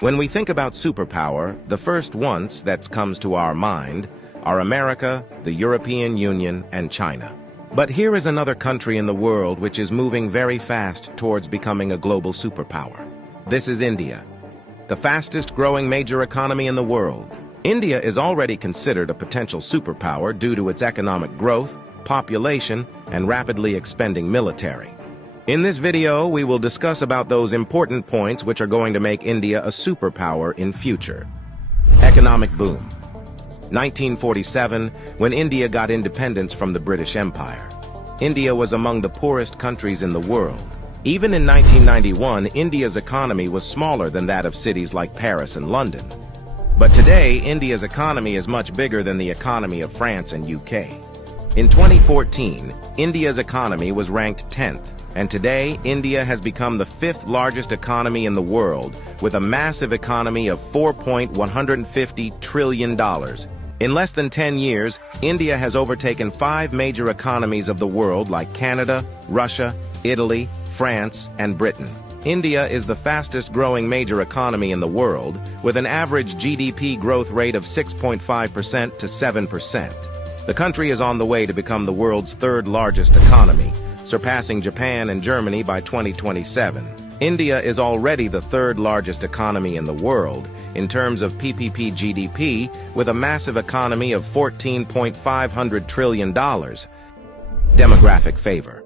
When we think about superpower, the first ones that comes to our mind are America, the European Union, and China. But here is another country in the world which is moving very fast towards becoming a global superpower. This is India, the fastest growing major economy in the world. India is already considered a potential superpower due to its economic growth, population, and rapidly expanding military. In this video, we will discuss about those important points which are going to make India a superpower in future. Economic boom. 1947, when India got independence from the British Empire. India was among the poorest countries in the world. Even in 1991, India's economy was smaller than that of cities like Paris and London. But today, India's economy is much bigger than the economy of France and UK. In 2014, India's economy was ranked 10th. And today, India has become the 5th largest economy in the world, with a massive economy of $4.150 trillion. In less than 10 years, India has overtaken 5 major economies of the world like Canada, Russia, Italy, France, and Britain. India is the fastest growing major economy in the world, with an average GDP growth rate of 6.5% to 7%. The country is on the way to become the world's 3rd largest economy, surpassing Japan and Germany by 2027. India is already the 3rd largest economy in the world in terms of PPP GDP, with a massive economy of $14.5 trillion. Demographic favor.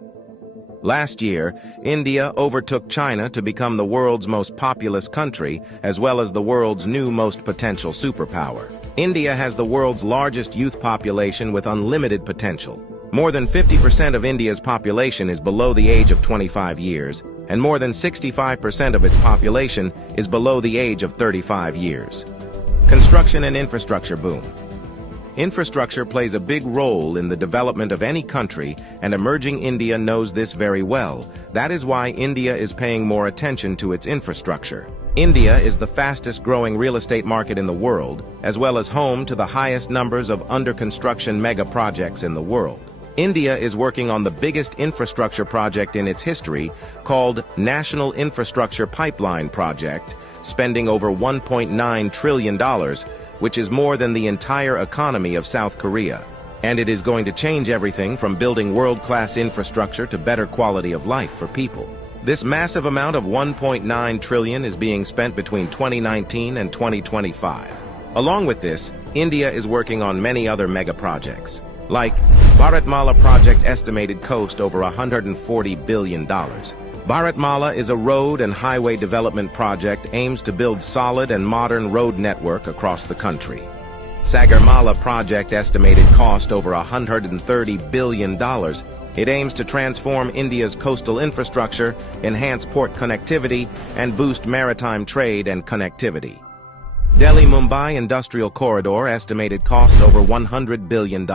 Last year, India overtook China to become the world's most populous country, as well as the world's new most potential superpower. India has the world's largest youth population with unlimited potential. More than 50% of India's population is below the age of 25 years, and more than 65% of its population is below the age of 35 years. Construction and infrastructure boom. Infrastructure plays a big role in the development of any country, and emerging India knows this very well. That is why India is paying more attention to its infrastructure. India is the fastest growing real estate market in the world, as well as home to the highest numbers of under-construction mega projects in the world. India is working on the biggest infrastructure project in its history, called National Infrastructure Pipeline Project, spending over $1.9 trillion, which is more than the entire economy of South Korea. And it is going to change everything from building world-class infrastructure to better quality of life for people. This massive amount of $1.9 trillion is being spent between 2019 and 2025. Along with this, India is working on many other mega projects, like Bharatmala project estimated cost over $140 billion. Bharatmala is a road and highway development project aims to build solid and modern road network across the country. Sagarmala project estimated cost over $130 billion. It aims to transform India's coastal infrastructure, enhance port connectivity, and boost maritime trade and connectivity. Delhi-Mumbai Industrial Corridor estimated cost over $100 billion.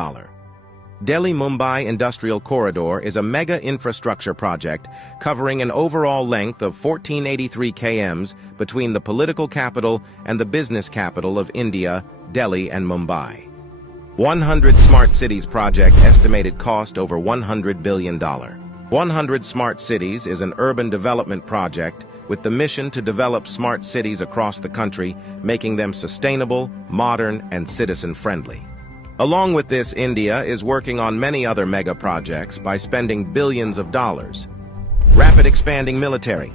Delhi-Mumbai Industrial Corridor is a mega infrastructure project covering an overall length of 1483 km between the political capital and the business capital of India, Delhi and Mumbai. 100 Smart Cities project estimated cost over $100 billion. 100 Smart Cities is an urban development project with the mission to develop smart cities across the country, making them sustainable, modern, and citizen-friendly. Along with this, India is working on many other mega projects by spending billions of dollars. Rapid expanding military.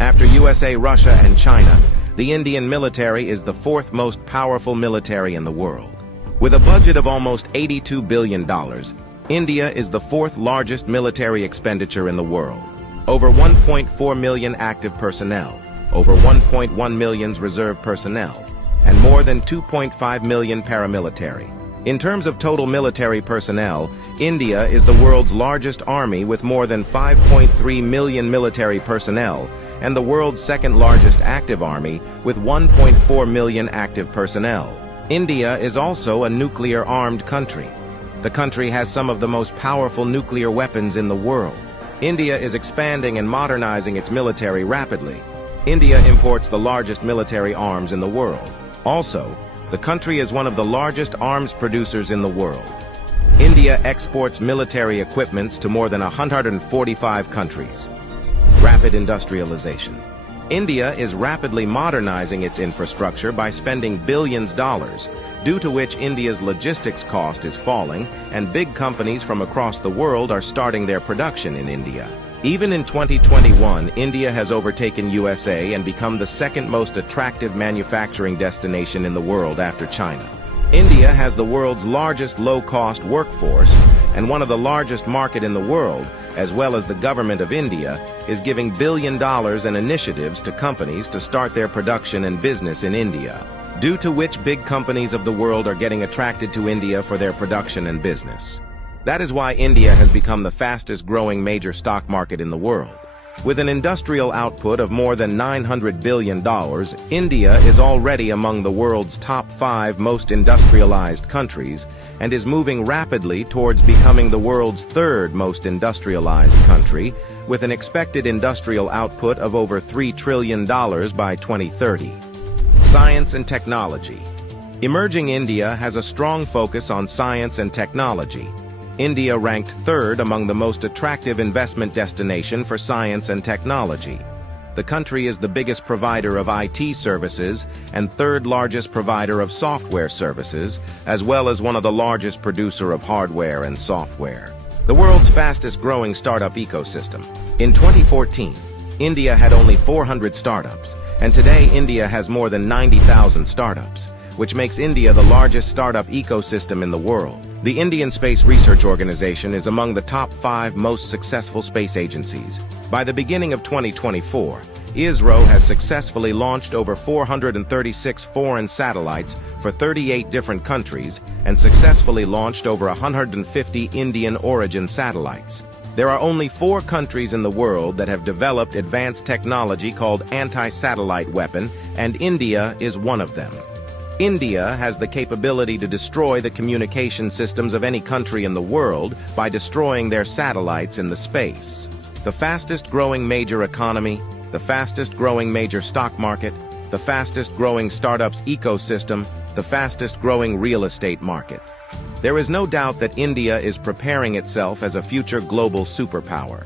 After USA, Russia, and China, the Indian military is the 4th most powerful military in the world. With a budget of almost $82 billion, India is the 4th largest military expenditure in the world. Over 1.4 million active personnel, over 1.1 million reserve personnel, and more than 2.5 million paramilitary. In terms of total military personnel, India is the world's largest army with more than 5.3 million military personnel, and the world's 2nd largest active army with 1.4 million active personnel. India is also a nuclear-armed country. The country has some of the most powerful nuclear weapons in the world. India is expanding and modernizing its military rapidly. India imports the largest military arms in the world. Also, the country is one of the largest arms producers in the world. India exports military equipments to more than 145 countries. Rapid industrialization. India is rapidly modernizing its infrastructure by spending billions of dollars, due to which India's logistics cost is falling, and big companies from across the world are starting their production in India. Even in 2021, India has overtaken USA and become the second most attractive manufacturing destination in the world after China. India has the world's largest low-cost workforce, and one of the largest market in the world, as well as the government of India, is giving $1 billion in initiatives to companies to start their production and business in India, due to which big companies of the world are getting attracted to India for their production and business. That is why India has become the fastest-growing major stock market in the world. With an industrial output of more than $900 billion, India is already among the world's top 5 most industrialized countries and is moving rapidly towards becoming the world's 3rd most industrialized country, with an expected industrial output of over $3 trillion by 2030. Science and technology. Emerging India has a strong focus on science and technology. India ranked 3rd among the most attractive investment destination for science and technology. The country is the biggest provider of IT services and 3rd largest provider of software services, as well as one of the largest producer of hardware and software. The world's fastest growing startup ecosystem. In 2014, India had only 400 startups, and today India has more than 90,000 startups, which makes India the largest startup ecosystem in the world. The Indian Space Research Organization is among the top 5 most successful space agencies. By the beginning of 2024, ISRO has successfully launched over 436 foreign satellites for 38 different countries and successfully launched over 150 Indian origin satellites. There are only 4 countries in the world that have developed advanced technology called anti-satellite weapon, and India is one of them. India has the capability to destroy the communication systems of any country in the world by destroying their satellites in the space. The fastest-growing major economy, the fastest-growing major stock market, the fastest-growing startups ecosystem, the fastest-growing real estate market. There is no doubt that India is preparing itself as a future global superpower.